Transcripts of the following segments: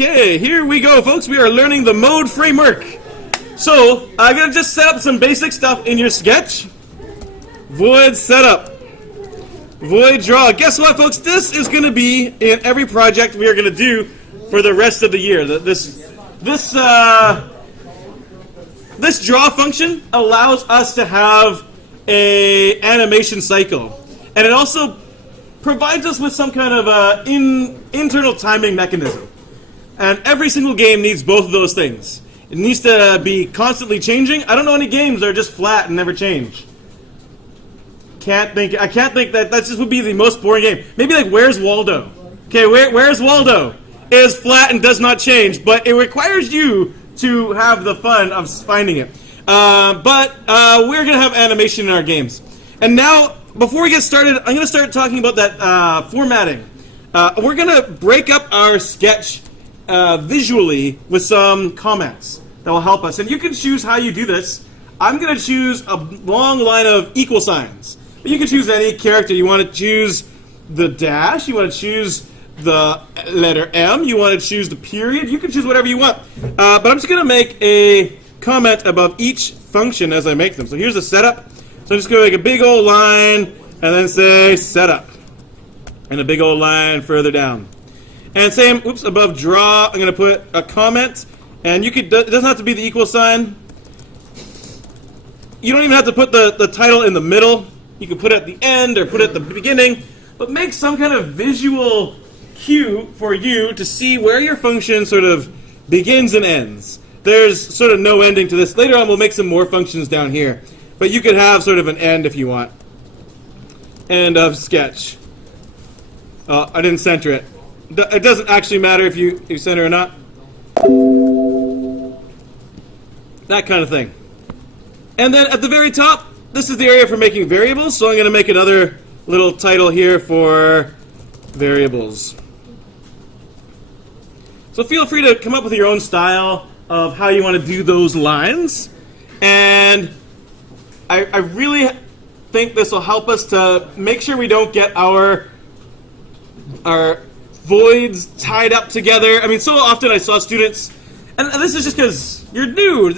Okay, here we go, folks. We are learning the mode framework. So, I'm going to just set up some basic stuff in your sketch. Void setup. Void draw. Guess what, folks? This is going to be in every project we are going to do for the rest of the year. This draw function allows us to have a animation cycle. And it also provides us with some kind of internal timing mechanism. And every single game needs both of those things. It needs to be constantly changing. I don't know any games that are just flat and never change. I can't think that just would be the most boring game. Maybe like Where's Waldo? Okay, Where's Waldo is flat and does not change, but it requires you to have the fun of finding it. But we're going to have animation in our games. And now, before we get started, I'm going to start talking about that formatting. We're going to break up our sketch visually with some comments that will help us. And you can choose how you do this. I'm going to choose a long line of equal signs. But you can choose any character. You want to choose the dash. You want to choose the letter M. You want to choose the period. You can choose whatever you want. But I'm just going to make a comment above each function as I make them. So here's the setup. So I'm just going to make a big old line and then say setup. And a big old line further down. And same, above draw, I'm going to put a comment. And you could, it doesn't have to be the equal sign. You don't even have to put the title in the middle. You can put it at the end or put it at the beginning. But make some kind of visual cue for you to see where your function sort of begins and ends. There's sort of no ending to this. Later on, we'll make some more functions down here. But you could have sort of an end if you want. End of sketch. I didn't center it. It doesn't actually matter if you center or not. That kind of thing. And then at the very top, this is the area for making variables. So I'm going to make another little title here for variables. So feel free to come up with your own style of how you want to do those lines. And I really think this will help us to make sure we don't get our voids tied up together. I mean, so often I saw students, and this is just because you're new.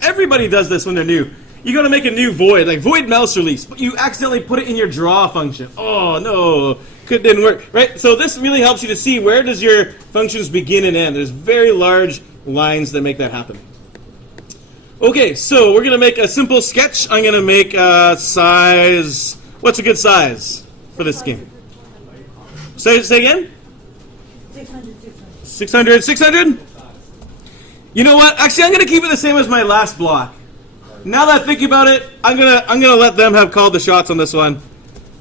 Everybody does this when they're new. You go to make a new void, like void mouse release, but you accidentally put it in your draw function. Oh, no, didn't work, right? So this really helps you to see where does your functions begin and end. There's very large lines that make that happen. Okay, so we're going to make a simple sketch. I'm going to make a size. What's a good size for this game? Say again? 600. 600? You know what? Actually, I'm going to keep it the same as my last block. Now that I think about it, I'm gonna let them have called the shots on this one.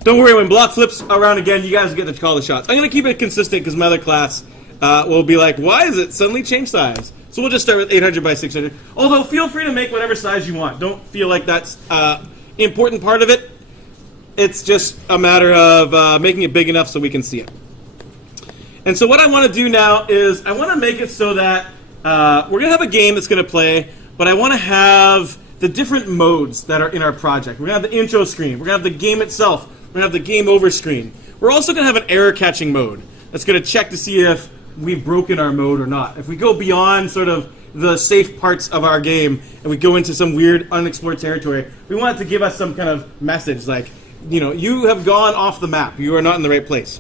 Don't worry, when block flips around again, you guys get to call the shots. I'm gonna keep it consistent because my other class will be like, why is it suddenly change size? So we'll just start with 800 by 600. Although feel free to make whatever size you want. Don't feel like that's important part of it. It's just a matter of making it big enough so we can see it. And so what I want to do now is I want to make it so that we're gonna have a game that's gonna play, but I want to have the different modes that are in our project. We're going to have the intro screen. We're going to have the game itself. We're going to have the game over screen. We're also going to have an error catching mode that's going to check to see if we've broken our mode or not. If we go beyond sort of the safe parts of our game and we go into some weird unexplored territory, we want it to give us some kind of message like, you have gone off the map. You are not in the right place.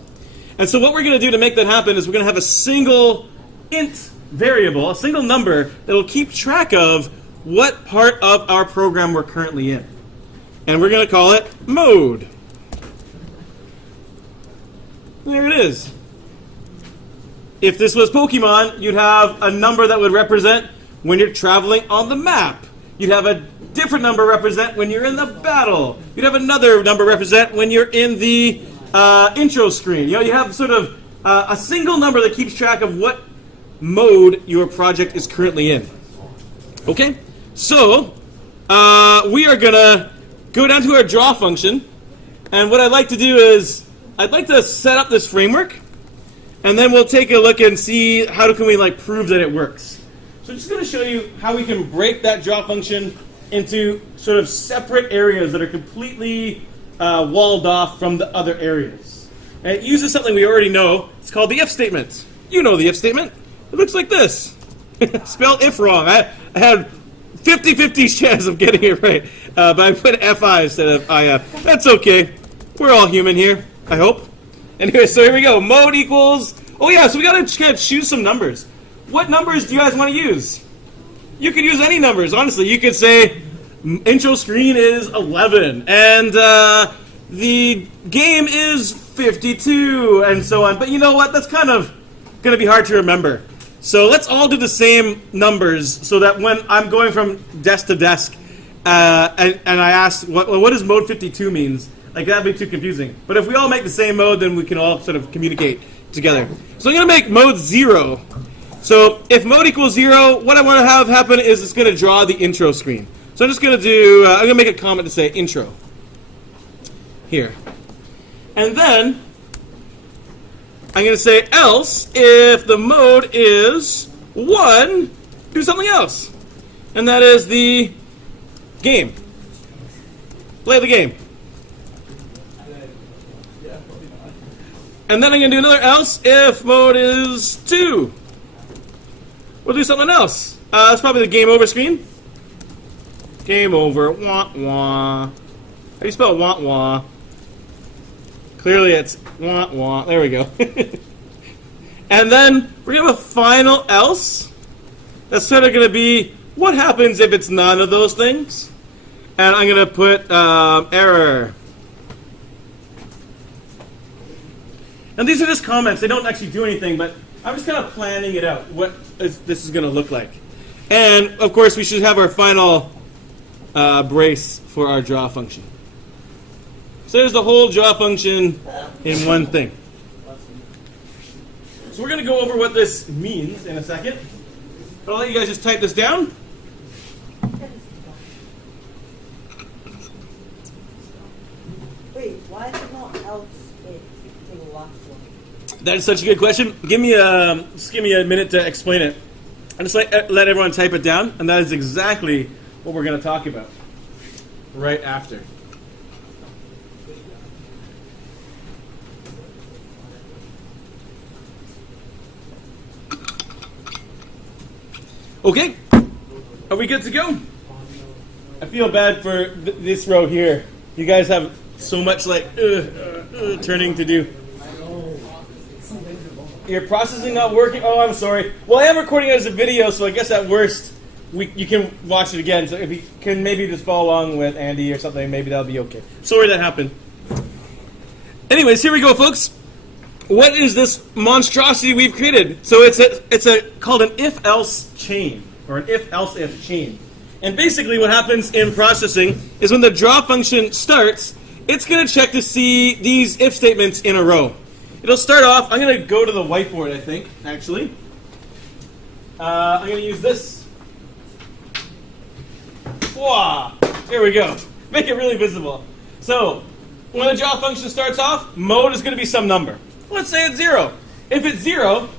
And so what we're going to do to make that happen is we're going to have a single int variable, a single number that will keep track of what part of our program we're currently in. And we're going to call it mode. There it is. If this was Pokemon, you'd have a number that would represent when you're traveling on the map. You'd have a different number represent when you're in the battle. You'd have another number represent when you're in the intro screen. You have sort of a single number that keeps track of what mode your project is currently in. Okay? So, we are going to go down to our draw function, and what I'd like to do is, I'd like to set up this framework, and then we'll take a look and see how can we prove that it works. So I'm just going to show you how we can break that draw function into sort of separate areas that are completely walled off from the other areas. And it uses something we already know. It's called the if statement. You know the if statement. It looks like this. Spelled if wrong. I had 50-50 chance of getting it right. But I put FI instead of IF. That's okay. We're all human here, I hope. Anyway, so here we go. Mode equals... Oh yeah, so we gotta kind of choose some numbers. What numbers do you guys want to use? You could use any numbers, honestly. You could say intro screen is 11, and the game is 52, and so on. But you know what? That's kind of going to be hard to remember. So let's all do the same numbers so that when I'm going from desk to desk and I ask what does mode 52 means, like that'd be too confusing. But if we all make the same mode, then we can all sort of communicate together. So I'm going to make mode 0. So if mode equals 0, what I want to have happen is it's going to draw the intro screen. So I'm just going to do, I'm going to make a comment to say intro here. And then I'm going to say else if the mode is 1, do something else. And that is the game. Play the game. And then I'm going to do another else if mode is 2. We'll do something else. It's probably the game over screen. Game over. Wah, wah. How do you spell wah, wah? Clearly it's wah, wah. There we go. And then we're going to have a final else. That's sort of going to be what happens if it's none of those things. And I'm going to put error. And these are just comments. They don't actually do anything, but I'm just kind of planning it out, what this is going to look like. And, of course, we should have our final brace for our draw function. So there's the whole draw function in one thing. So we're going to go over what this means in a second. But I'll let you guys just type this down. Wait, why is it not else if the last one? That is such a good question. Just give me a minute to explain it. I just let everyone type it down, and that is exactly what we're going to talk about right after. Okay, are we good to go? I feel bad for this row here. You guys have so much turning to do. Your processing not working? Oh, I'm sorry. Well, I am recording it as a video, so I guess at worst, you can watch it again. So if you can maybe just follow along with Andy or something, maybe that'll be okay. Sorry that happened. Anyways, here we go, folks. What is this monstrosity we've created? So it's called an if-else chain, or an if-else-if chain. And basically what happens in processing is when the draw function starts, it's going to check to see these if statements in a row. It'll start off, I'm going to go to the whiteboard, I think, actually. I'm going to use this. Wow, there we go. Make it really visible. So, when the draw function starts off, mode is going to be some number. Let's say it's 0. If it's 0,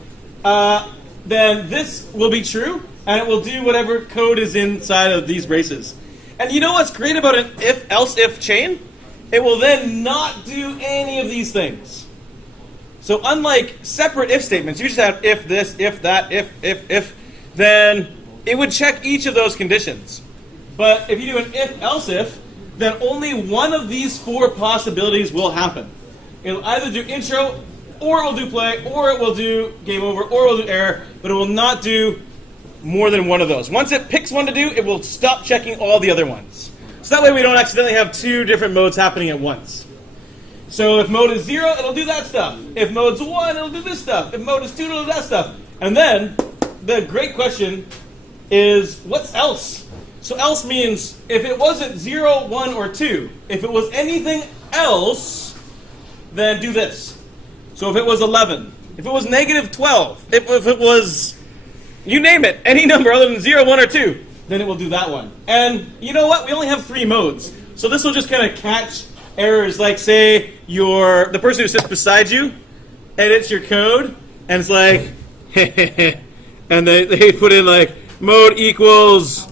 then this will be true, and it will do whatever code is inside of these braces. And you know what's great about an if-else-if chain? It will then not do any of these things. So unlike separate if statements, you just have if this, if that, if, then it would check each of those conditions. But if you do an if-else-if, then only one of these 4 possibilities will happen. It'll either do intro, or it will do play, or it will do game over, or it will do error, but it will not do more than one of those. Once it picks one to do, it will stop checking all the other ones. So that way we don't accidentally have 2 different modes happening at once. So if mode is 0, it'll do that stuff. If mode's 1, it'll do this stuff. If mode is 2, it'll do that stuff. And then, the great question is, what's else? So else means, if it wasn't 0, 1, or 2, if it was anything else, then do this. So if it was 11, if it was negative 12, if it was, you name it, any number other than 0, 1, or 2, then it will do that one. And you know what? We only have 3 modes. So this will just kind of catch errors, like say the person who sits beside you edits your code, and it's like, and they put in like, mode equals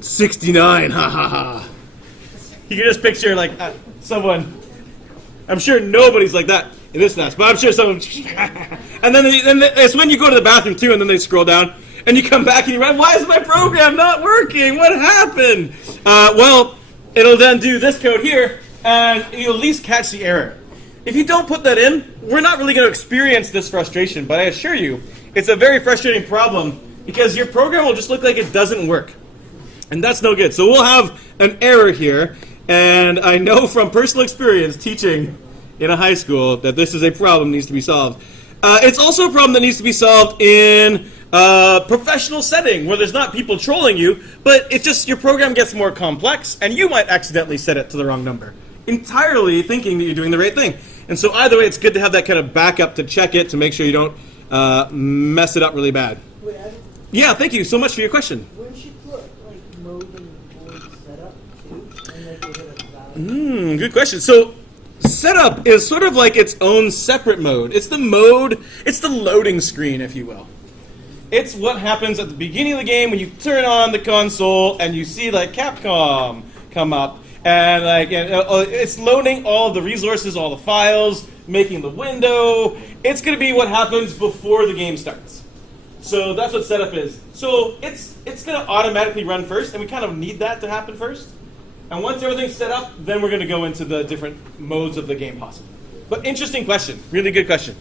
69, ha ha ha. You can just picture like someone, I'm sure nobody's like that This nuts. But I'm sure someone. And then it's when you go to the bathroom too, and then they scroll down, and you come back and you run. Why is my program not working? What happened? Well, it'll then do this code here, and you'll at least catch the error. If you don't put that in, we're not really going to experience this frustration. But I assure you, it's a very frustrating problem because your program will just look like it doesn't work. And that's no good. So we'll have an error here. And I know from personal experience teaching in a high school that this is a problem that needs to be solved. It's also a problem that needs to be solved in a professional setting where there's not people trolling you, but it's just your program gets more complex and you might accidentally set it to the wrong number, entirely thinking that you're doing the right thing. And so either way, it's good to have that kind of backup to check it to make sure you don't mess it up really bad. Wait, Adam, Yeah, thank you so much for your question. where should you put like mode and board setup too? And like give it a value? Good question. So setup is sort of like its own separate mode. It's the mode, it's the loading screen, if you will. It's what happens at the beginning of the game when you turn on the console and you see like Capcom come up. And like it's loading all of the resources, all the files, making the window. It's going to be what happens before the game starts. So that's what setup is. So it's going to automatically run first, and we kind of need that to happen first. And once everything's set up, then we're going to go into the different modes of the game possible. But interesting question. Really good question.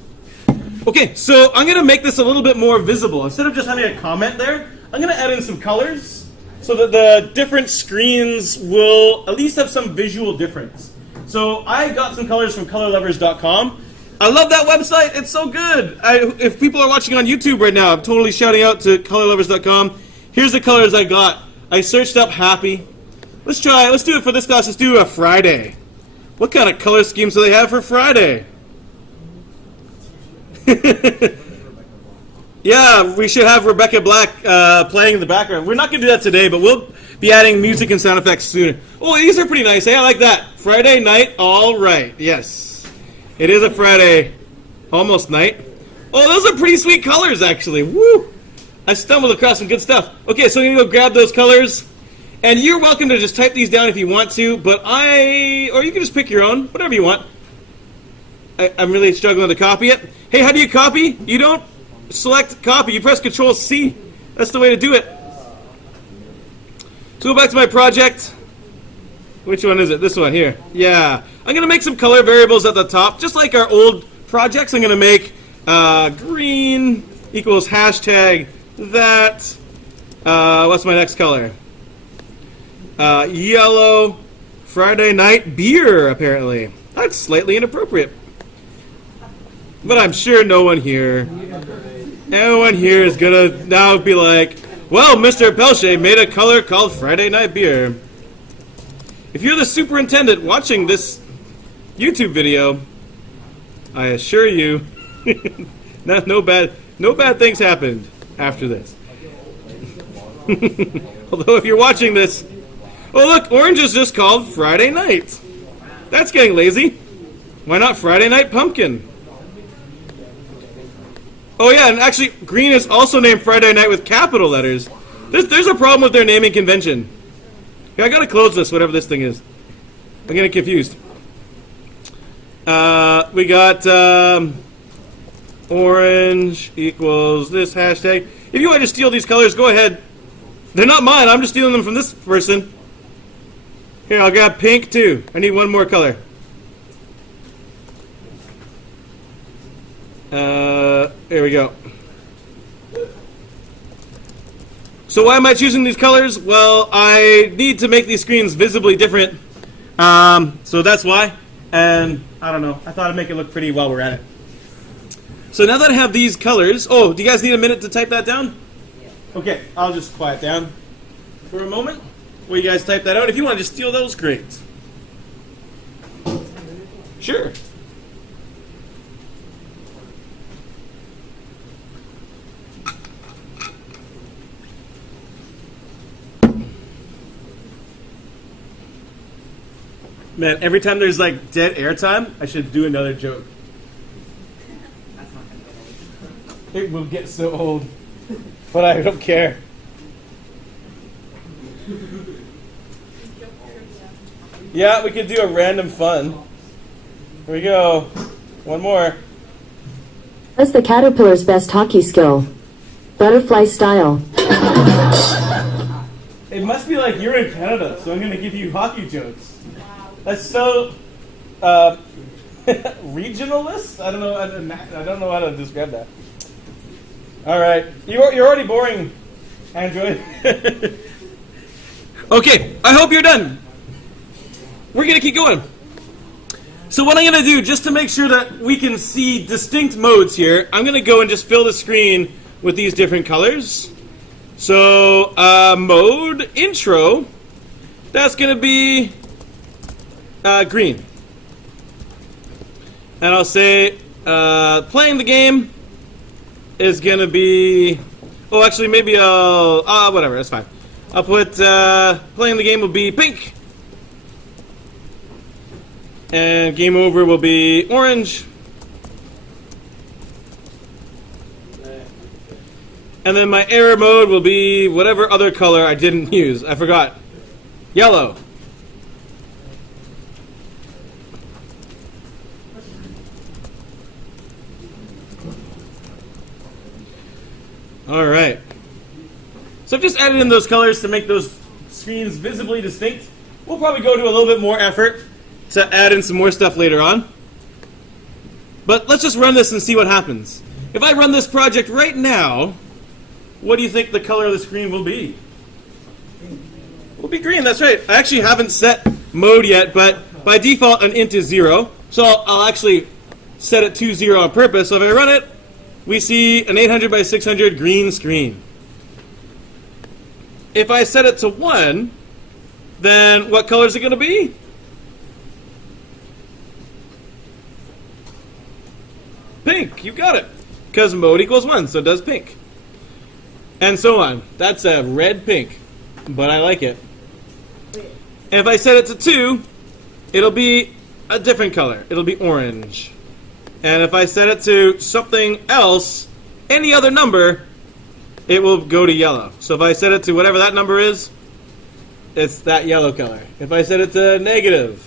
Okay, so I'm going to make this a little bit more visible. Instead of just having a comment there, I'm going to add in some colors so that the different screens will at least have some visual difference. So I got some colors from colorlovers.com. I love that website. It's so good. If people are watching on YouTube right now, I'm totally shouting out to colorlovers.com. Here's the colors I got. I searched up happy. Let's do it for this class. Let's do a Friday. What kind of color schemes do they have for Friday? Yeah, we should have Rebecca Black playing in the background. We're not going to do that today, but we'll be adding music and sound effects sooner. Oh, these are pretty nice. Hey, I like that. Friday night, all right. Yes. It is a Friday, almost night. Oh, those are pretty sweet colors, actually. Woo! I stumbled across some good stuff. Okay, so I'm going to go grab those colors. And you're welcome to just type these down if you want to, or you can just pick your own, whatever you want. I'm really struggling to copy it. Hey, how do you copy? You don't select copy, you press Control-C. That's the way to do it. So go back to my project. Which one is it? This one here. Yeah. I'm going to make some color variables at the top, just like our old projects. I'm going to make green equals hashtag that. What's my next color? Yellow Friday night beer, apparently. That's slightly inappropriate. But I'm sure no one here is going to now be like, well, Mr. Pelletier made a color called Friday night beer. If you're the superintendent watching this YouTube video, I assure you, no bad things happened after this. Although if you're watching this, oh look, orange is just called Friday night. That's getting lazy. Why not Friday night pumpkin? Oh yeah, and actually green is also named Friday night with capital letters. There's a problem with their naming convention. Yeah, I gotta close this, whatever this thing is. I'm getting confused. We got orange equals this hashtag. If you want to steal these colors, go ahead. They're not mine. I'm just stealing them from this person. Here, I'll grab pink too. I need one more color. Here we go. So why am I choosing these colors? Well, I need to make these screens visibly different. So that's why. And I don't know. I thought I'd make it look pretty while we're at it. So now that I have these colors... Oh, do you guys need a minute to type that down? Okay, I'll just quiet down for a moment while you guys type that out. If you want to just steal those, great. Sure. Man, every time there's like dead air time, I should do another joke. It will get so old, but I don't care. Yeah, we could do a random fun. Here we go. One more. What's the caterpillar's best hockey skill? Butterfly style. It must be like you're in Canada, so I'm going to give you hockey jokes. That's so regionalist. I don't know. I don't know how to describe that. All right, you're already boring, Android. Okay, I hope you're done. We're going to keep going. So what I'm going to do, just to make sure that we can see distinct modes here, I'm going to go and just fill the screen with these different colors. So, mode, intro, that's going to be green. And I'll say playing the game is going to be... Oh, actually, maybe I'll... whatever, that's fine. I'll put playing the game will be pink. And game over will be orange. And then my error mode will be whatever other color I didn't use. I forgot. Yellow. All right. So I've just added in those colors to make those screens visibly distinct. We'll probably go to a little bit more effort to add in some more stuff later on. But let's just run this and see what happens. If I run this project right now, what do you think the color of the screen will be? It will be green, that's right. I actually haven't set mode yet, but by default an int is 0. So I'll actually set it to 0 on purpose. So if I run it, we see an 800 by 600 green screen. If I set it to 1, then what color is it going to be? Pink, you got it. Because mode equals 1, so it does pink. And so on. That's a red pink, but I like it. And if I set it to 2, it'll be a different color. It'll be orange. And if I set it to something else, any other number, it will go to yellow. So if I set it to whatever that number is, it's that yellow color. If I set it to negative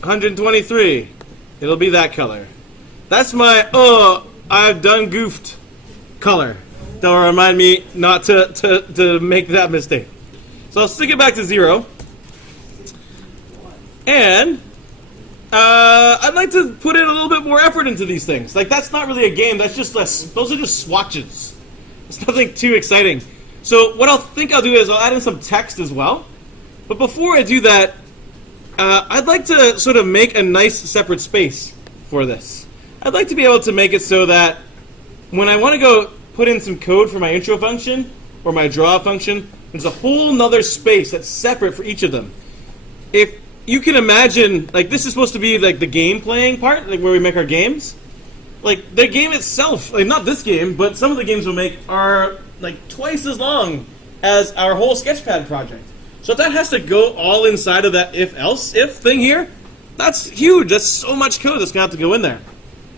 123, it'll be that color. That's my, oh, I've done goofed color. That will remind me not to make that mistake. So I'll stick it back to 0. And I'd like to put in a little bit more effort into these things. Like, that's not really a game. That's just those are just swatches. It's nothing too exciting. So what I'll do is I'll add in some text as well. But before I do that, I'd like to sort of make a nice separate space for this. I'd like to be able to make it so that when I want to go put in some code for my intro function or my draw function, there's a whole nother space that's separate for each of them. If you can imagine, like, this is supposed to be like the game playing part, like where we make our games. Like, the game itself, like not this game, but some of the games we'll make are like twice as long as our whole Sketchpad project. So if that has to go all inside of that if thing here, that's huge. That's so much code that's going to have to go in there.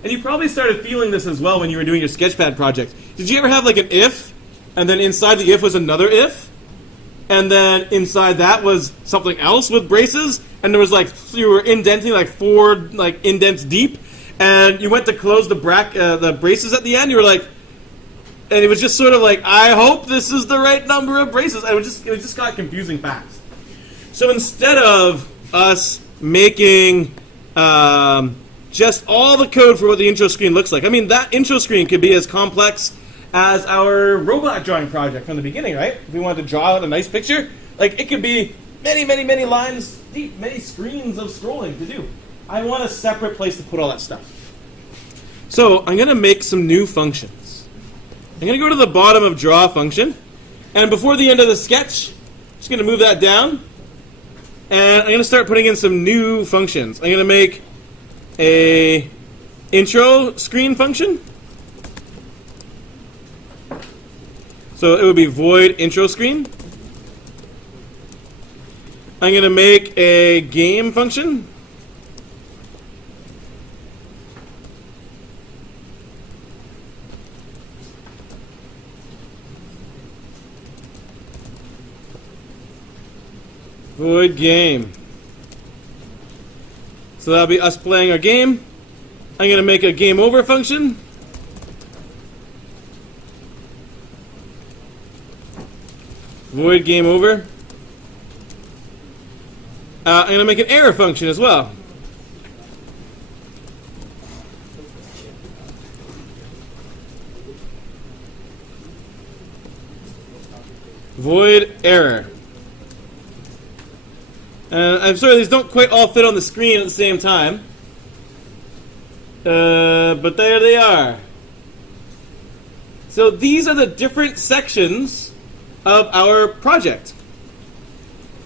And you probably started feeling this as well when you were doing your Sketchpad project. Did you ever have like an if, and then inside the if was another if? And then inside that was something else with braces, and there was like, you were indenting like 4 like indents deep, and you went to close the braces at the end, you were like, and it was just sort of like, I hope this is the right number of braces. It just got confusing fast. So instead of us making just all the code for what the intro screen looks like, I mean, that intro screen could be as complex as our robot drawing project from the beginning, right? If we wanted to draw out a nice picture, like, it could be many, many, many lines deep, many screens of scrolling to do. I want a separate place to put all that stuff. So I'm going to make some new functions. I'm going to go to the bottom of draw function, and before the end of the sketch, I'm just going to move that down, and I'm going to start putting in some new functions. I'm going to make a intro screen function. So it would be void intro screen. I'm going to make a game function. Void game. So that'll be us playing our game. I'm going to make a game over function. Void game over. I'm going to make an error function as well. Void error. I'm sorry these don't quite all fit on the screen at the same time. But there they are. So these are the different sections of our project.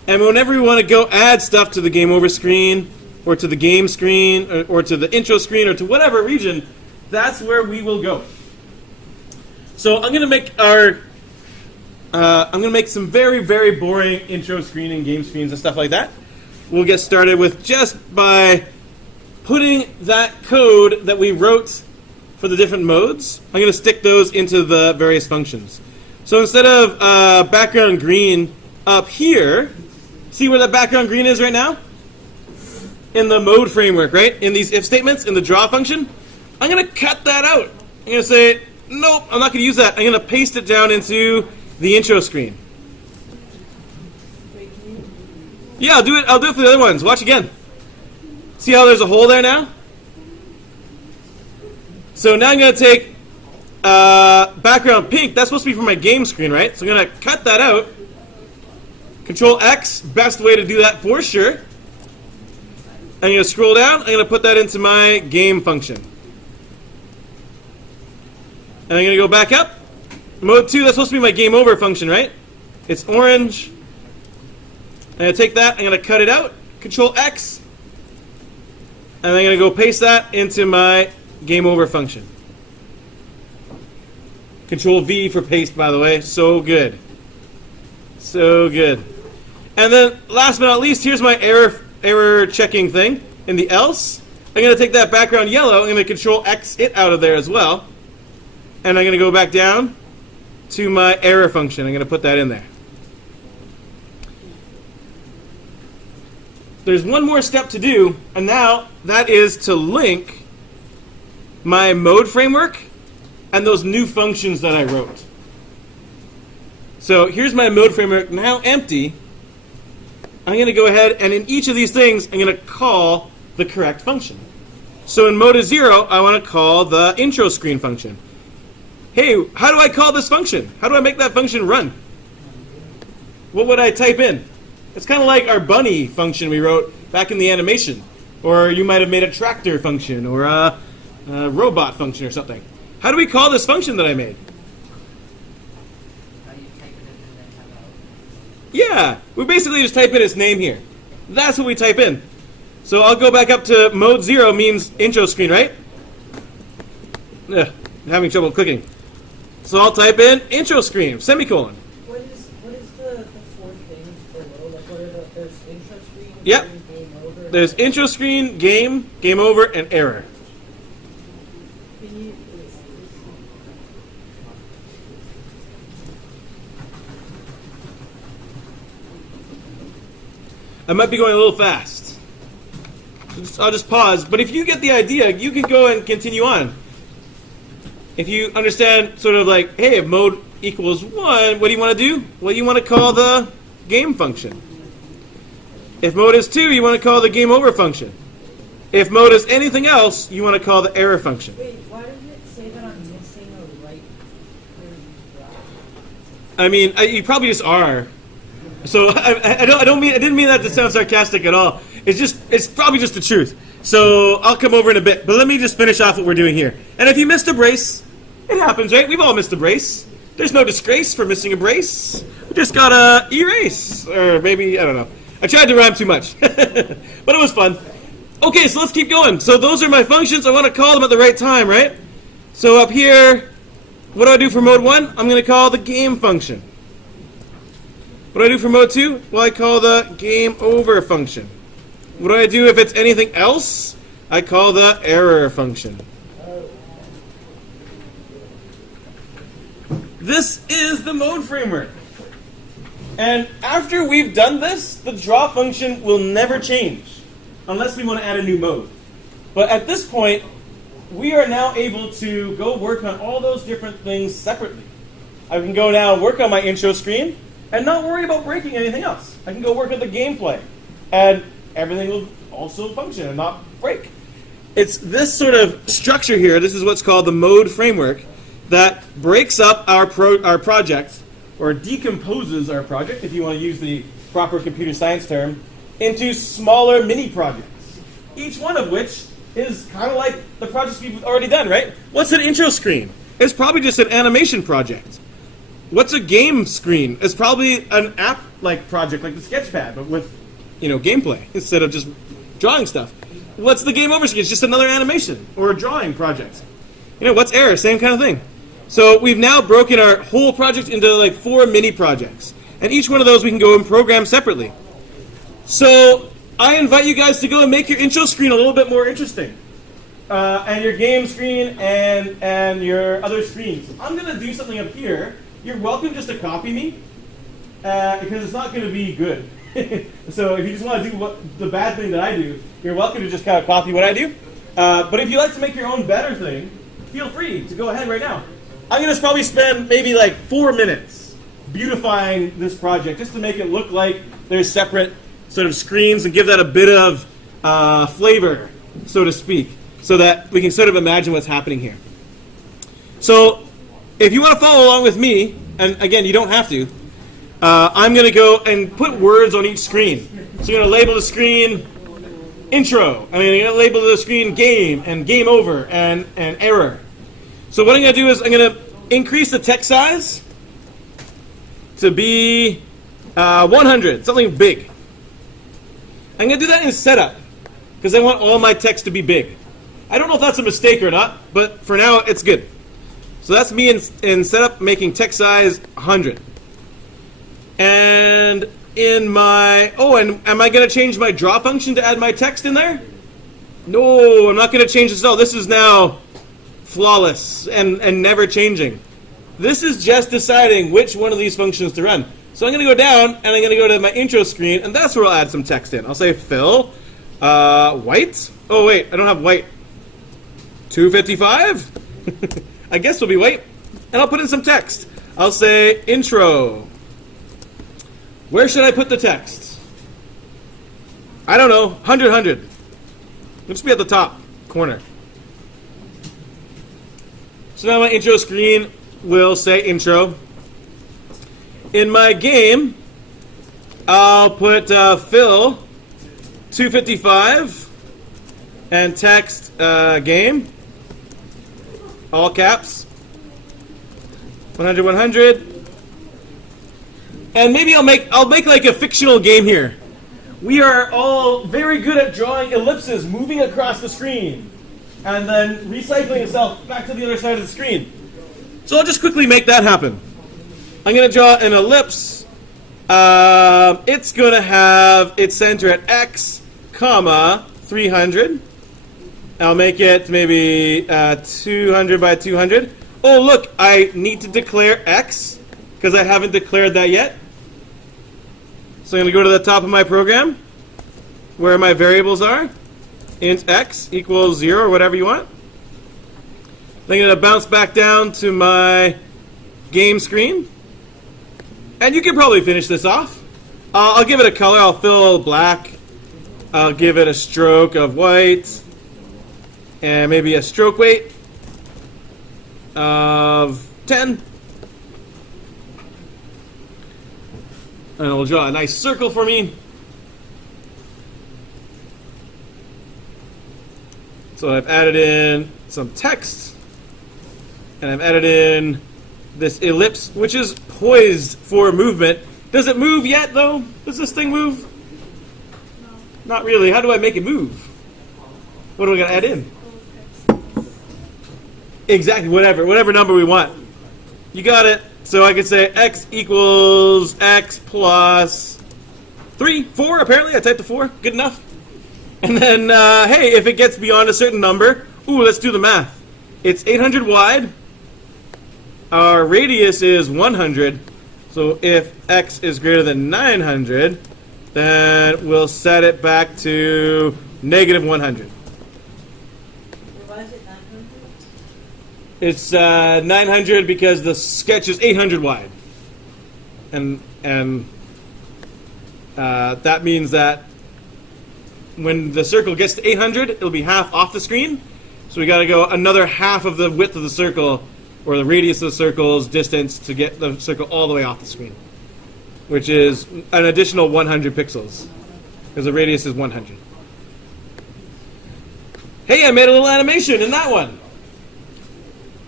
And whenever we want to go add stuff to the game over screen, or to the game screen, or to the intro screen, or to whatever region, that's where we will go. So I'm going to make some very, very boring intro screen and game screens and stuff like that. We'll get started with just by putting that code that we wrote for the different modes. I'm going to stick those into the various functions. So instead of background green up here, see where the background green is right now? In the mode framework, right? In these if statements, in the draw function. I'm going to cut that out. I'm going to say, nope, I'm not going to use that. I'm going to paste it down into the intro screen. Yeah, I'll do it for the other ones. Watch again. See how there's a hole there now? So now I'm going to take background pink. That's supposed to be for my game screen, right? So I'm going to cut that out. Control X, best way to do that for sure. I'm going to scroll down. I'm going to put that into my game function. And I'm going to go back up. Mode 2, that's supposed to be my game over function, right? It's orange. I'm going to take that. I'm going to cut it out. Control X. And I'm going to go paste that into my game over function. Control V for paste, by the way. So good. So good. And then, last but not least, here's my error checking thing in the else. I'm going to take that background yellow. I'm going to Control X it out of there as well. And I'm going to go back down to my error function. I'm going to put that in there. There's one more step to do, and now that is to link my mode framework and those new functions that I wrote. So here's my mode framework now empty. I'm going to go ahead and in each of these things, I'm going to call the correct function. So in mode 0, I want to call the intro screen function. Hey, how do I call this function? How do I make that function run? What would I type in? It's kind of like our bunny function we wrote back in the animation. Or you might have made a tractor function or a robot function or something. How do we call this function that I made? Yeah, we basically just type in its name here. That's what we type in. So I'll go back up to mode 0 means intro screen, right? Ugh, I'm having trouble clicking. So I'll type in intro screen, semicolon. What is the four things below? Like what are there's intro screen, Yep. game over. There's intro screen, game over, and error. Can you, I might be going a little fast. I'll just pause. But if you get the idea, you can go and continue on. If you understand sort of like, hey, if mode equals 1, what do you want to do? Well, you want to call the game function. If mode is 2, you want to call the game over function. If mode is anything else, you want to call the error function. wait, why does it say that I'm missing a right? I mean, you probably just are. So I didn't mean that to sound sarcastic at all. It's probably just the truth. So I'll come over in a bit, but let me just finish off what we're doing here. And if you missed a brace, it happens, right? We've all missed a brace. There's no disgrace for missing a brace. We just gotta erase, or maybe I don't know. I tried to rhyme too much, but it was fun. Okay, so let's keep going. So those are my functions. I want to call them at the right time, right? So up here, what do I do for mode 1? I'm going to call the game function. What do I do for mode 2? Well, I call the game over function. What do I do if it's anything else? I call the error function. This is the mode framework. And after we've done this, the draw function will never change. unless we want to add a new mode. But at this point, we are now able to go work on all those different things separately. I can go now work on my intro screen and not worry about breaking anything else. I can go work on the gameplay, and everything will also function and not break. It's this sort of structure here, this is what's called the mode framework, that breaks up our project, or decomposes our project, if you want to use the proper computer science term, into smaller mini projects. Each one of which is kind of like the projects we've already done, right? What's an intro screen? It's probably just an animation project. What's a game screen? It's probably an app-like project, like the Sketchpad, but with, gameplay instead of just drawing stuff. What's the game over screen? It's just another animation or a drawing project. What's error? Same kind of thing. So we've now broken our whole project into like 4 mini projects, and each one of those we can go and program separately. So I invite you guys to go and make your intro screen a little bit more interesting, and your game screen and your other screens. I'm going to do something up here. You're welcome just to copy me, because it's not going to be good. So if you just want to do the bad thing that I do, you're welcome to just kind of copy what I do. But if you like to make your own better thing, feel free to go ahead right now. I'm going to probably spend maybe like 4 minutes beautifying this project just to make it look like there's separate sort of screens and give that a bit of flavor, so to speak, so that we can sort of imagine what's happening here. So if you want to follow along with me, and again, you don't have to, I'm going to go and put words on each screen. So you're going to label the screen intro. I'm going to label the screen game and game over and error. So what I'm going to do is I'm going to increase the text size to be 100, something big. I'm going to do that in setup because I want all my text to be big. I don't know if that's a mistake or not, but for now it's good. So that's me in setup making text size 100. And in my... and am I going to change my draw function to add my text in there? No, I'm not going to change this at all. This is now flawless and never changing. This is just deciding which one of these functions to run. So I'm going to go down, and I'm going to go to my intro screen, and that's where I'll add some text in. I'll say fill, white. Oh, wait, I don't have white. 255? I guess will be white. And I'll put in some text. I'll say intro. Where should I put the text? I don't know. 100. Let's be at the top corner. So now my intro screen will say intro. In my game, I'll put fill 255 and text game, all caps, 100. And maybe I'll make like a fictional game here. We are all very good at drawing ellipses moving across the screen and then recycling itself back to the other side of the screen. So I'll just quickly make that happen. I'm going to draw an ellipse. It's going to have its center at x, comma, 300. I'll make it maybe 200 by 200. Oh, look, I need to declare x because I haven't declared that yet. So I'm going to go to the top of my program where my variables are. Int x equals 0 or whatever you want. Then I'm going to bounce back down to my game screen. And you can probably finish this off. I'll give it a color. I'll fill black. I'll give it a stroke of white. And maybe a stroke weight of 10. And it'll draw a nice circle for me. So I've added in some text. And I've added in this ellipse, which is poised for movement. Does it move yet, though? Does this thing move? No. Not really. How do I make it move? What do I got to add in? Exactly, whatever number we want. You got it. So I could say x equals x plus 4, apparently. I typed a 4. Good enough. And then, hey, if it gets beyond a certain number, let's do the math. It's 800 wide. Our radius is 100. So if x is greater than 900, then we'll set it back to negative 100. Why is it 900? It's 900 because the sketch is 800 wide. And that means that when the circle gets to 800, it'll be half off the screen. So we got to go another half of the width of the circle, or the radius of the circle's distance, to get the circle all the way off the screen, which is an additional 100 pixels, because the radius is 100. Hey, I made a little animation in that one.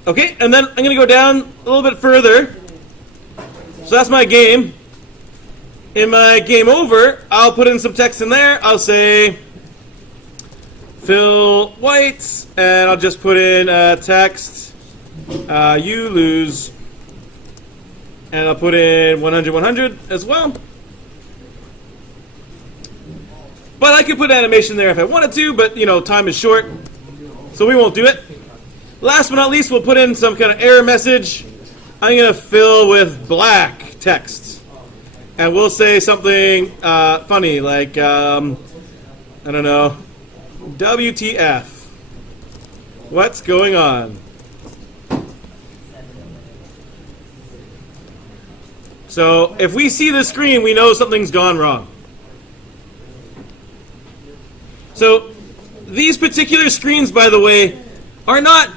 Okay, and then I'm going to go down a little bit further. So that's my game. In my game over, I'll put in some text in there. I'll say Phil White, and I'll just put in text, you lose, and I'll put in 100, 100 as well. But I could put animation there if I wanted to, but, you know, time is short, so we won't do it. Last but not least, we'll put in some kind of error message. I'm going to fill with black text. And we'll say something funny, like, I don't know, WTF. What's going on? So if we see the screen, we know something's gone wrong. So these particular screens, by the way, are not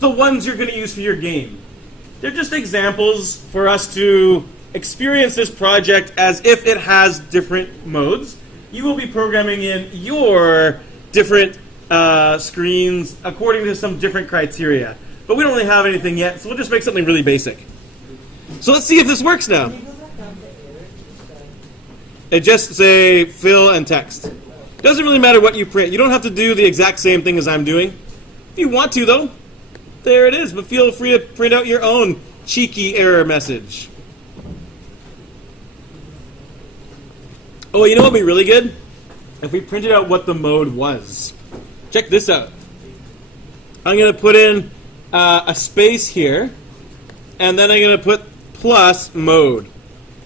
the ones you're going to use for your game. They're just examples for us to experience this project as if it has different modes. You will be programming in your different screens according to some different criteria. But we don't really have anything yet, so we'll just make something really basic. So let's see if this works now. It just say fill and text. Doesn't really matter what you print. You don't have to do the exact same thing as I'm doing. If you want to, though, there it is. But feel free to print out your own cheeky error message. Oh, you know what would be really good? If we printed out what the mode was. Check this out. I'm going to put in a space here, and then I'm going to put plus mode.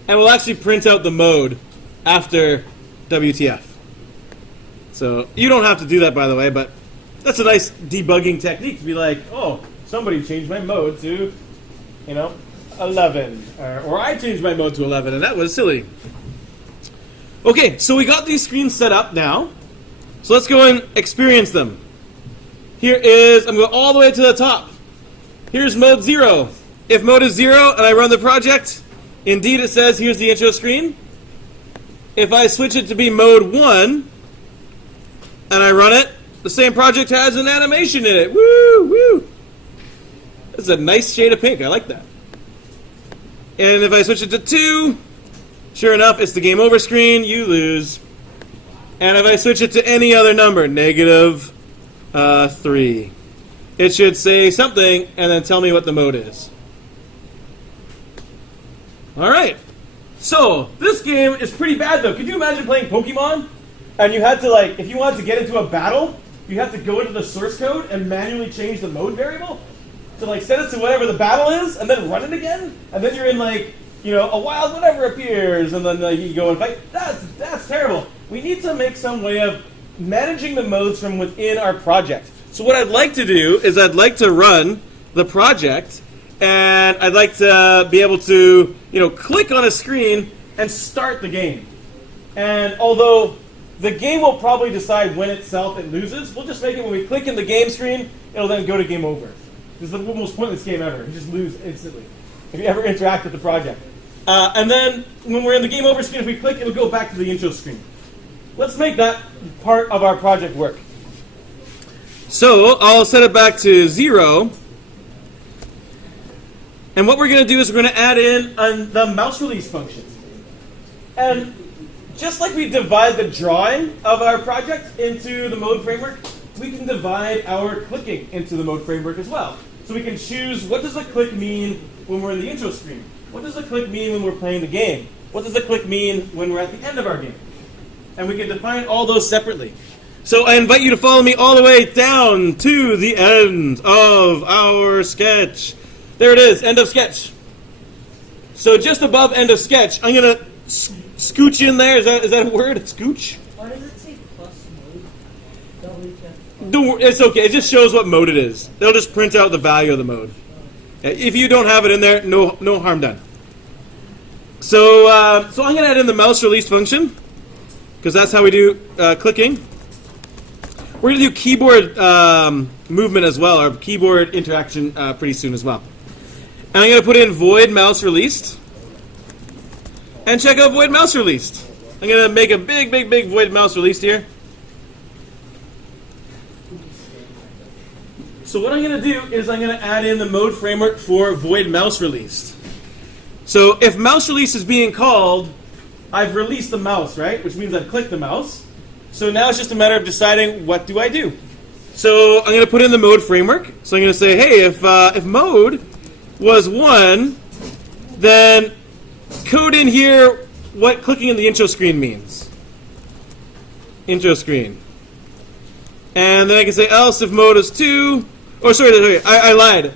And we'll actually print out the mode after WTF. So you don't have to do that, by the way, but that's a nice debugging technique to be like, oh, somebody changed my mode to, 11. Or I changed my mode to 11, and that was silly. Okay, so we got these screens set up now. So let's go and experience them. Here is, I'm going all the way to the top. Here's mode 0. If mode is 0 and I run the project, indeed it says here's the intro screen. If I switch it to be mode 1 and I run it, the same project has an animation in it. Woo, woo. That's a nice shade of pink. I like that. And if I switch it to 2, sure enough, it's the game over screen. You lose. And if I switch it to any other number, negative 3, it should say something and then tell me what the mode is. All right. So this game is pretty bad, though. Could you imagine playing Pokemon and you had to, if you wanted to get into a battle, you have to go into the source code and manually change the mode variable to set it to whatever the battle is, and then run it again, and then you're in a wild whatever appears, and then you go and fight. That's terrible. We need to make some way of managing the modes from within our project. So what I'd like to do is I'd like to run the project, and I'd like to be able to click on a screen and start the game. And although the game will probably decide when itself it loses, we'll just make it when we click in the game screen, it'll then go to game over. This is the most pointless game ever. You just lose instantly if you ever interact with the project. And then when we're in the game over screen, if we click, it'll go back to the intro screen. Let's make that part of our project work. So I'll set it back to 0. And what we're going to do is we're going to add in the mouse release function. And just like we divide the drawing of our project into the mode framework, we can divide our clicking into the mode framework as well. So we can choose, what does a click mean when we're in the intro screen? What does a click mean when we're playing the game? What does a click mean when we're at the end of our game? And we can define all those separately. So I invite you to follow me all the way down to the end of our sketch. There it is, end of sketch. So just above end of sketch, I'm going to scooch in there. Is that a word? Scooch? Why does it say plus mode? It's okay. It just shows what mode it is. They'll just print out the value of the mode. If you don't have it in there, no harm done. So I'm going to add in the mouse release function because that's how we do clicking. We're going to do keyboard movement as well, or keyboard interaction pretty soon as well. And I'm going to put in void mouse released. And check out void mouse released. I'm going to make a big void mouse released here. So what I'm going to do is I'm going to add in the mode framework for void mouse released. So if mouse release is being called, I've released the mouse, right? Which means I've clicked the mouse. So now it's just a matter of deciding what do I do. So I'm going to put in the mode framework. So I'm going to say, hey, if mode was 1, then code in here what clicking in the intro screen means. Intro screen. And then I can say else if mode is 2. Oh, sorry, I lied.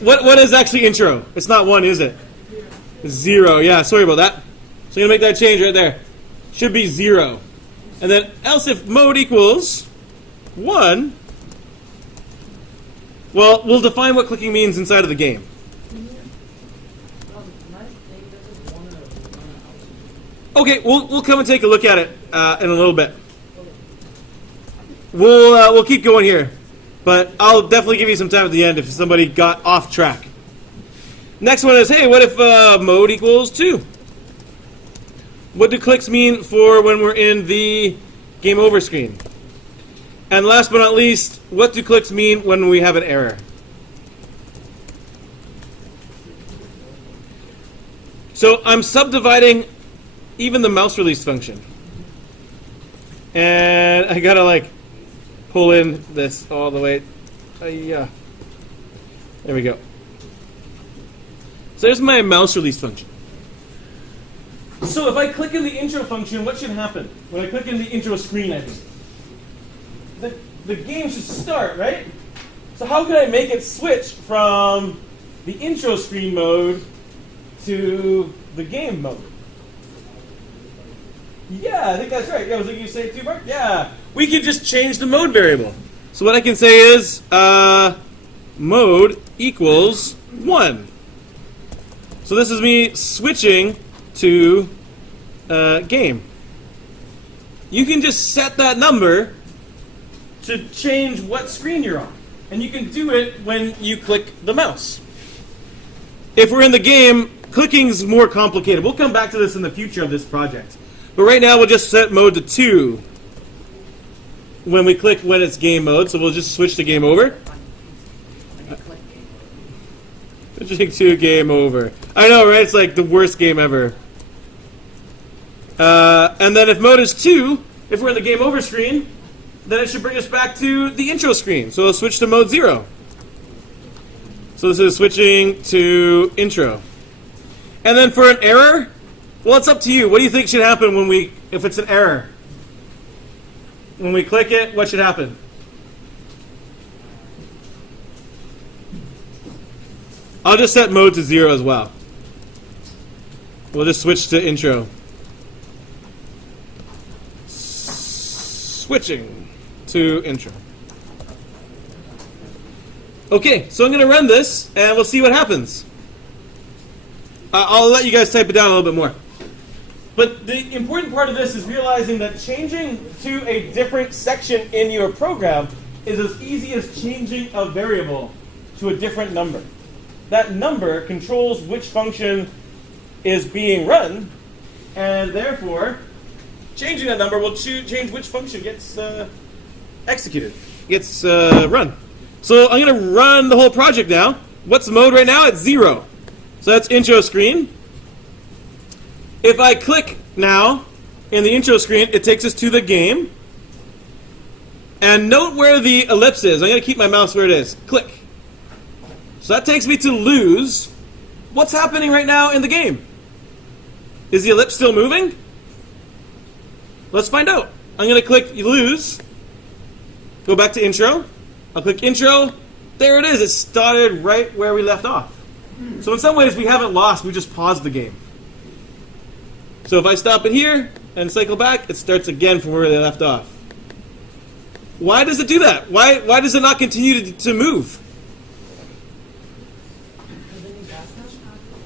What is actually intro? It's not 1, is it? 0, yeah, sorry about that. So I'm going to make that change right there. Should be 0. And then else if mode equals 1, well, we'll define what clicking means inside of the game. Okay, we'll come and take a look at it in a little bit. We'll keep going here, but I'll definitely give you some time at the end if somebody got off track. Next one is, hey, what if mode equals 2? What do clicks mean for when we're in the game over screen? And last but not least, what do clicks mean when we have an error? So I'm subdividing even the mouse release function. And I gotta like pull in this all the way. There we go. So there's my mouse release function. So if I click in the intro function, what should happen? When I click in the intro screen, I mean, the game should start, right? So how can I make it switch from the intro screen mode to the game mode? Yeah, I think that's right. Yeah, was it you say it too, Mark? Yeah. We can just change the mode variable. So what I can say is mode equals 1. So this is me switching to game. You can just set that number to change what screen you're on. And you can do it when you click the mouse. If we're in the game, clicking's more complicated. We'll come back to this in the future of this project. But right now we'll just set mode to 2 when we click when it's game mode. So we'll just switch to game over. Switching to game over. I know, right? It's like the worst game ever. And then if mode is 2, if we're in the game over screen, then it should bring us back to the intro screen. So we'll switch to mode 0. So this is switching to intro. And then for an error, well, it's up to you. What do you think should happen if it's an error? When we click it, what should happen? I'll just set mode to 0 as well. We'll just switch to intro. Switching to intro. Okay, so I'm going to run this, and we'll see what happens. I'll let you guys type it down a little bit more. But the important part of this is realizing that changing to a different section in your program is as easy as changing a variable to a different number. That number controls which function is being run, and therefore, changing that number will change which function gets executed, gets run. So I'm going to run the whole project now. What's the mode right now? It's 0. So that's intro screen. If I click now in the intro screen, it takes us to the game. And note where the ellipse is. I'm going to keep my mouse where it is. Click. So that takes me to lose. What's happening right now in the game? Is the ellipse still moving? Let's find out. I'm going to click lose. Go back to intro. I'll click intro. There it is. It started right where we left off. So in some ways we haven't lost. We just paused the game. So if I stop it here and cycle back, it starts again from where they left off. Why does it do that? Why does it not continue to move?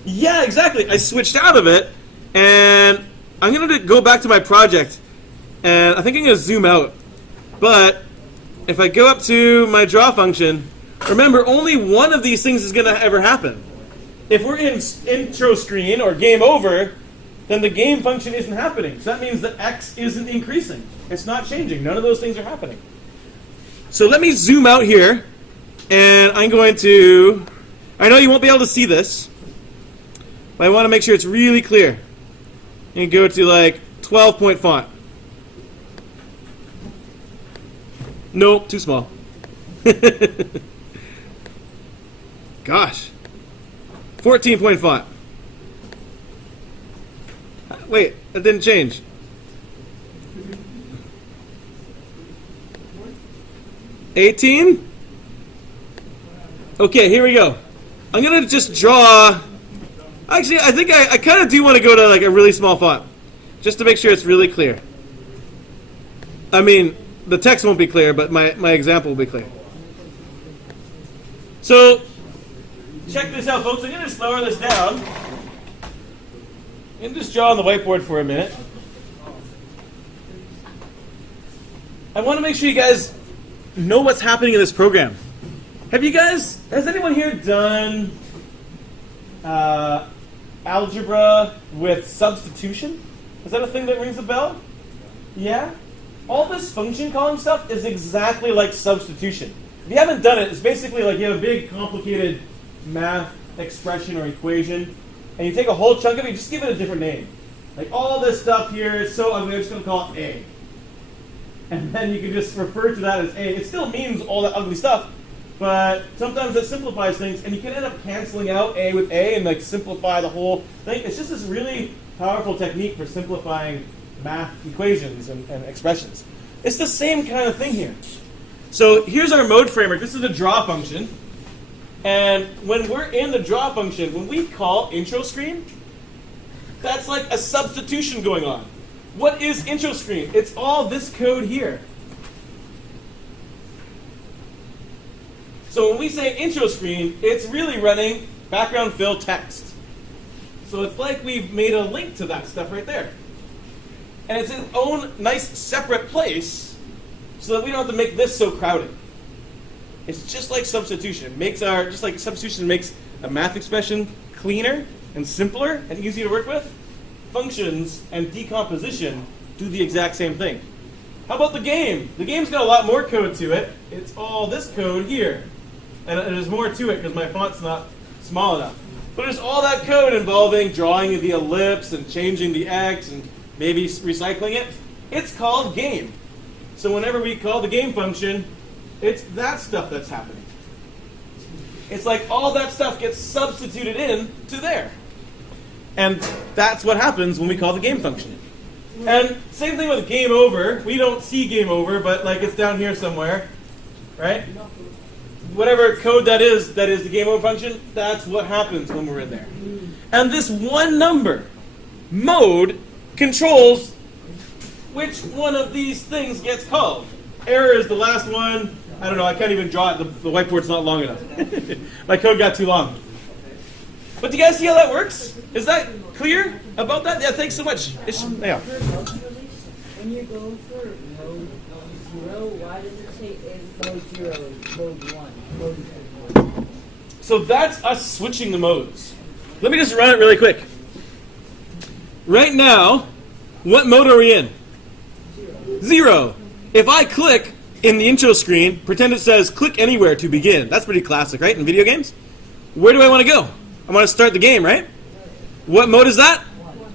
Yeah, exactly. I switched out of it, and I'm going to go back to my project, and I think I'm going to zoom out. But if I go up to my draw function, remember, only one of these things is going to ever happen. If we're in intro screen or game over, then the game function isn't happening. So that means that x isn't increasing. It's not changing. None of those things are happening. So let me zoom out here, and I'm going to... I know you won't be able to see this, but I want to make sure it's really clear. And go to like 12-point font. Nope, too small. Gosh. 14-point font. Wait, that didn't change. $18? Okay, here we go. I'm going to just draw... Actually, I think I kind of do want to go to like a really small font, just to make sure it's really clear. I mean, the text won't be clear, but my example will be clear. So, check this out, folks. I'm going to just lower this down and just draw on the whiteboard for a minute. I want to make sure you guys know what's happening in this program. Has anyone here done algebra with substitution? Is that a thing that rings a bell? Yeah? All this function calling stuff is exactly like substitution. If you haven't done it, it's basically like you have a big complicated math expression or equation, and you take a whole chunk of it, you just give it a different name. Like all this stuff here is so ugly, I'm just going to call it A. And then you can just refer to that as A. It still means all that ugly stuff, but sometimes that simplifies things, and you can end up canceling out A with A and like simplify the whole thing. It's just this really powerful technique for simplifying math equations and expressions. It's the same kind of thing here. So here's our mode framework. This is a draw function. And when we're in the draw function, when we call intro screen, that's like a substitution going on. What is intro screen? It's all this code here. So when we say intro screen, it's really running background fill text. So it's like we've made a link to that stuff right there. And it's in its own nice separate place so that we don't have to make this so crowded. It's just like substitution. Just like substitution makes a math expression cleaner and simpler and easier to work with, functions and decomposition do the exact same thing. How about the game? The game's got a lot more code to it. It's all this code here. And there's more to it because my font's not small enough. But there's all that code involving drawing the ellipse and changing the X and maybe recycling it. It's called game. So whenever we call the game function, it's that stuff that's happening. It's like all that stuff gets substituted in to there. And that's what happens when we call the game function. And same thing with game over. We don't see game over, but like it's down here somewhere, right? Whatever code that is the game over function, that's what happens when we're in there. And this one number, mode, controls which one of these things gets called. Error is the last one. I don't know, I can't even draw it. The whiteboard's not long enough. My code got too long. But do you guys see how that works? Is that clear about that? Yeah, thanks so much. Yeah. When you go for mode 0, why does it say mode 0, mode 1, mode 2? So that's us switching the modes. Let me just run it really quick. Right now, what mode are we in? 0. If I click in the intro screen, pretend it says click anywhere to begin. That's pretty classic, right, in video games? Where do I want to go? I want to start the game, right? What mode is that?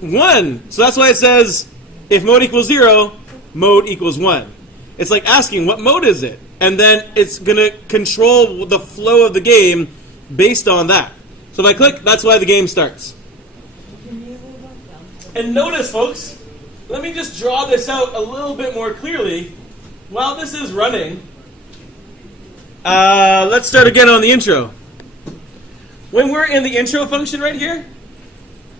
1. So that's why it says if mode equals 0, mode equals 1. It's like asking what mode is it? And then it's going to control the flow of the game based on that. So if I click, that's why the game starts. And notice, folks, let me just draw this out a little bit more clearly. While this is running, let's start again on the intro. When we're in the intro function right here,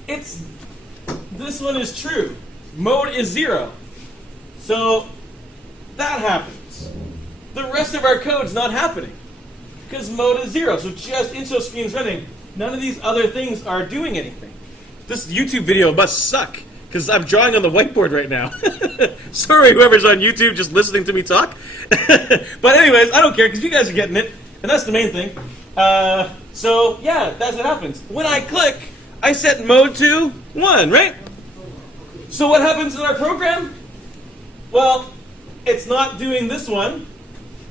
this one is true. Mode is 0. So that happens. the rest of our code's not happening because mode is 0. So just intro screen's running. None of these other things are doing anything. This YouTube video must suck because I'm drawing on the whiteboard right now. Sorry, whoever's on YouTube just listening to me talk. But anyways, I don't care because you guys are getting it, and that's the main thing. So yeah, that's what happens. When I click, I set mode to 1, right? So what happens in our program? Well, it's not doing this one.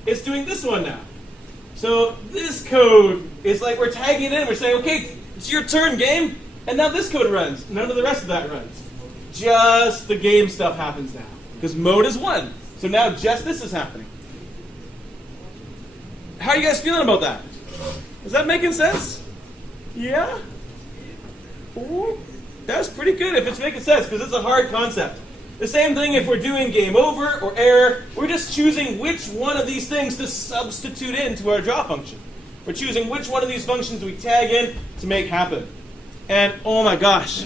It's doing this one now. So this code is like we're tagging it in. We're saying, okay, it's your turn, game. And now this code runs. None of the rest of that runs. Just the game stuff happens now. Because mode is 1. So now just this is happening. How are you guys feeling about that? Is that making sense? Yeah? Ooh, that's pretty good if it's making sense, because it's a hard concept. The same thing if we're doing game over or error. We're just choosing which one of these things to substitute into our draw function. We're choosing which one of these functions we tag in to make happen. And oh my gosh,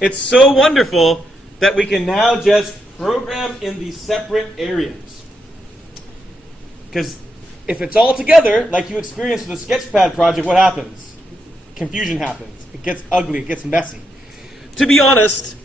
it's so wonderful that we can now just program in these separate areas. Because if it's all together, like you experienced with the Sketchpad project, what happens? Confusion happens. It gets ugly. It gets messy. To be honest,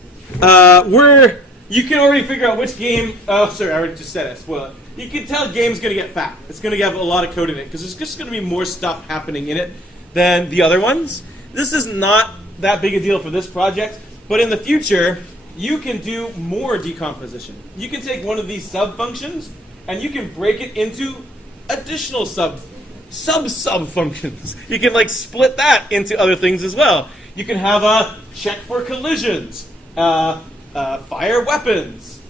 you can already figure out which game. Oh, sorry, I already just said it. Spoil it. You can tell game's going to get fat. It's going to have a lot of code in it because there's just going to be more stuff happening in it than the other ones. This is not that big a deal for this project, but in the future, you can do more decomposition. You can take one of these sub-functions and you can break it into additional sub-functions. You can like split that into other things as well. You can have a check for collisions, fire weapons,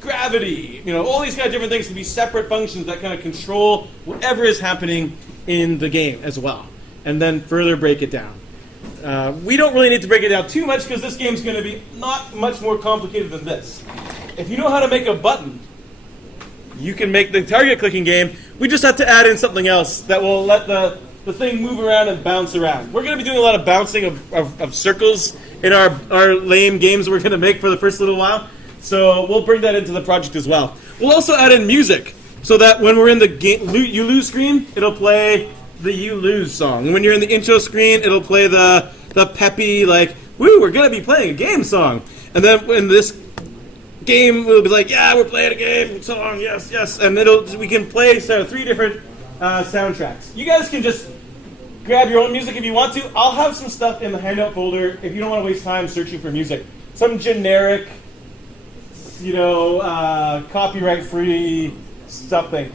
gravity, all these kind of different things can be separate functions that kind of control whatever is happening in the game as well, and then further break it down. We don't really need to break it down too much because this game's going to be not much more complicated than this. If you know how to make a button, you can make the target clicking game. We just have to add in something else that will let the thing move around and bounce around. We're going to be doing a lot of bouncing of circles in our lame games we're going to make for the first little while. So we'll bring that into the project as well. We'll also add in music so that when we're in the you lose screen, it'll play the you lose song. And when you're in the intro screen, it'll play the peppy, like, woo, we're going to be playing a game song. And then when this game, we'll be like, yeah, we're playing a game song, yes, yes. And we can play 3 different soundtracks. You guys can just grab your own music if you want to. I'll have some stuff in the handout folder if you don't want to waste time searching for music. Some generic, copyright-free something.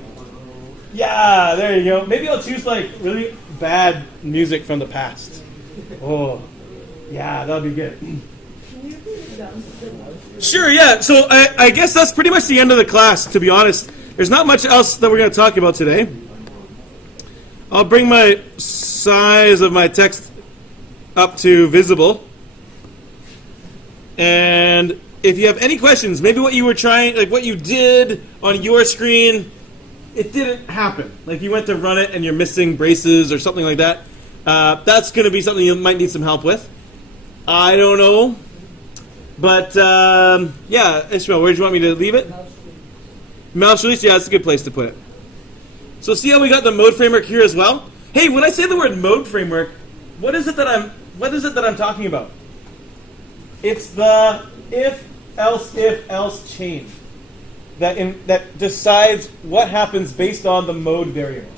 Yeah, there you go. Maybe I'll choose like really bad music from the past. Oh, yeah, that'll be good. Sure, yeah. So I guess that's pretty much the end of the class, to be honest. There's not much else that we're going to talk about today. I'll bring my size of my text up to visible. And if you have any questions, maybe what you were trying, like what you did on your screen, it didn't happen. Like you went to run it and you're missing braces or something like that. That's going to be something you might need some help with. I don't know. But, yeah, Ishmael, where do you want me to leave it? Mouse release, yeah, that's a good place to put it. So see how we got the mode framework here as well? Hey, when I say the word mode framework, what is it that I'm talking about? It's the if else chain that decides what happens based on the mode variable.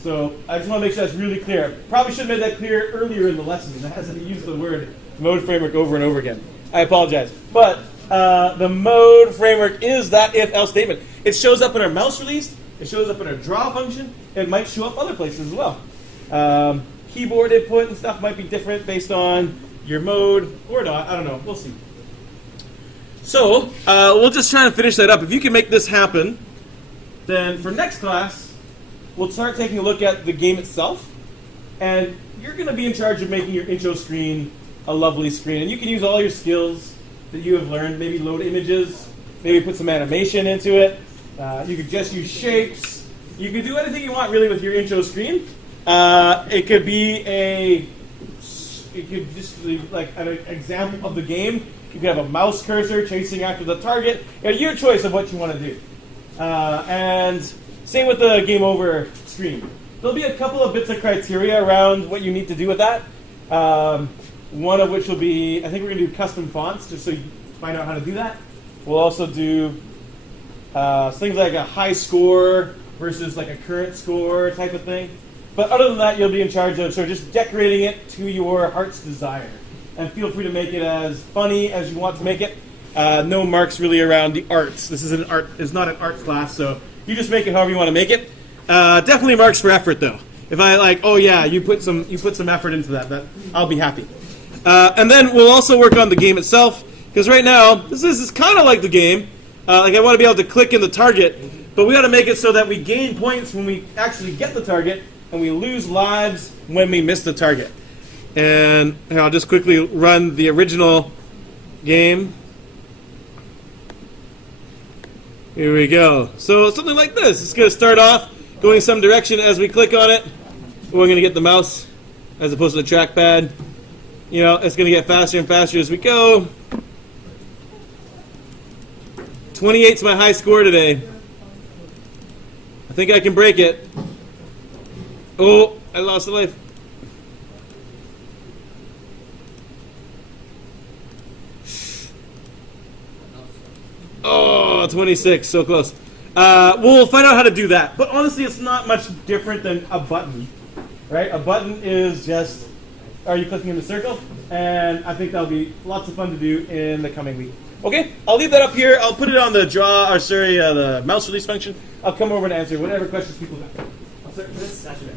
So I just want to make sure that's really clear. Probably should have made that clear earlier in the lesson. That hasn't used the word mode framework over and over again. I apologize. But the mode framework is that if-else statement. It shows up in our mouse release. It shows up in our draw function. It might show up other places as well. Keyboard input and stuff might be different based on your mode or not. I don't know. We'll see. So we'll just try and finish that up. If you can make this happen, then for next class, we'll start taking a look at the game itself. And you're going to be in charge of making your intro screen a lovely screen. And you can use all your skills that you have learned. Maybe load images. Maybe put some animation into it. You could just use shapes. You could do anything you want, really, with your intro screen. It could be just like an example of the game. You could have a mouse cursor chasing after the target. Your choice of what you want to do. And same with the game over screen. There'll be a couple of bits of criteria around what you need to do with that. One of which will be, I think we're going to do custom fonts, just so you find out how to do that. We'll also do things like a high score versus like a current score type of thing. But other than that, you'll be in charge of sort of just decorating it to your heart's desire. And feel free to make it as funny as you want to make it. No marks really around the arts. This is it's not an art class, so you just make it however you want to make it. Definitely marks for effort, though. If I like, oh yeah, you put some effort into that I'll be happy. And then we'll also work on the game itself, because right now this is kind of like the game. Like I want to be able to click in the target, but we got to make it so that we gain points when we actually get the target, and we lose lives when we miss the target. And here, I'll just quickly run the original game. Here we go. So something like this. It's going to start off going some direction as we click on it. We're going to get the mouse as opposed to the trackpad. You know, it's going to get faster and faster as we go. 28's my high score today. I think I can break it. Oh, I lost a life. Oh, 26, so close. We'll find out how to do that. But honestly, it's not much different than a button, right? A button is just, are you clicking in the circle? And I think that'll be lots of fun to do in the coming week. Okay, I'll leave that up here. I'll put it on the the mouse release function. I'll come over and answer whatever questions people have. I'll start this session.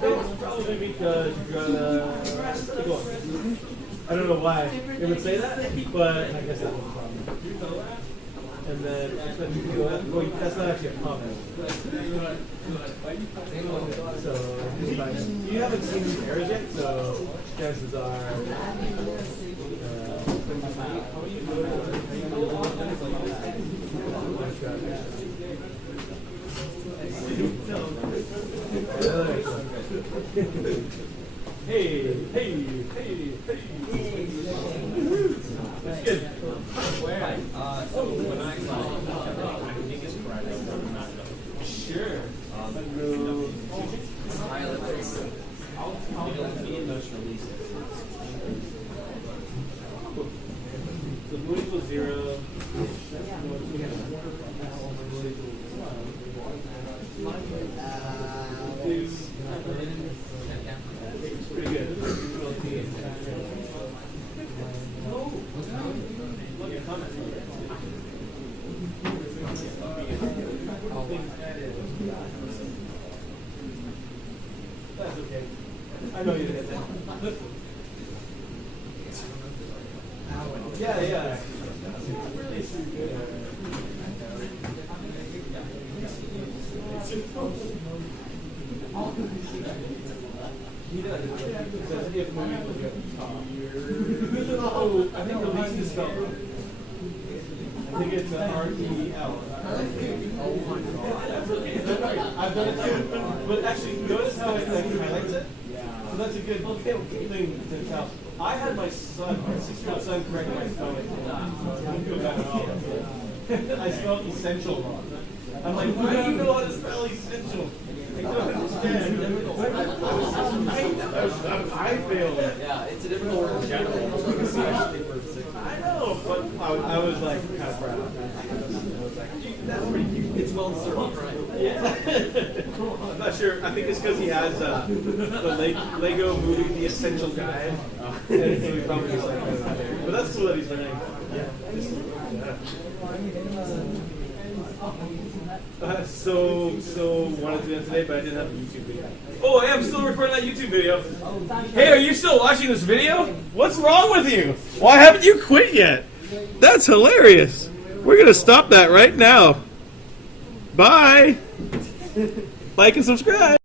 It's probably because you're gonna go on. I don't know why it would say that, but I guess that was a problem. And then that's not actually a comment. So you haven't seen these errors yet, so chances are. Hey. That's good. Sure. The blue equals 0. It's pretty good. That's okay. I know you did that. Yeah. He does. Says if movie will get oh, I think the least is spelled wrong. I think it's R-E-L. Oh my god. That's okay. I've done it too. But actually, notice how it highlights it? Yeah. So that's a good thing to tell. I had my son, my 6-year-old son, correct my spelling. I don't feel bad at all. I spelled essential wrong. I'm like, why do you know how to spell essential? I don't understand. I failed. Yeah, it's a different word in general. Especially for I know, but I was like kind of proud. I was like, that's pretty cute. it's well deserved, right? Yeah. I'm not sure. I think it's because he has the Lego movie The Essential Guide. And so he probably just like put it out there. But that's cool that he's learning. Yeah. So wanted to do that today, but I didn't have a YouTube video. Oh, hey, I'm still recording that YouTube video. Hey, are you still watching this video? What's wrong with you? Why haven't you quit yet? That's hilarious. We're going to stop that right now. Bye. Like and subscribe.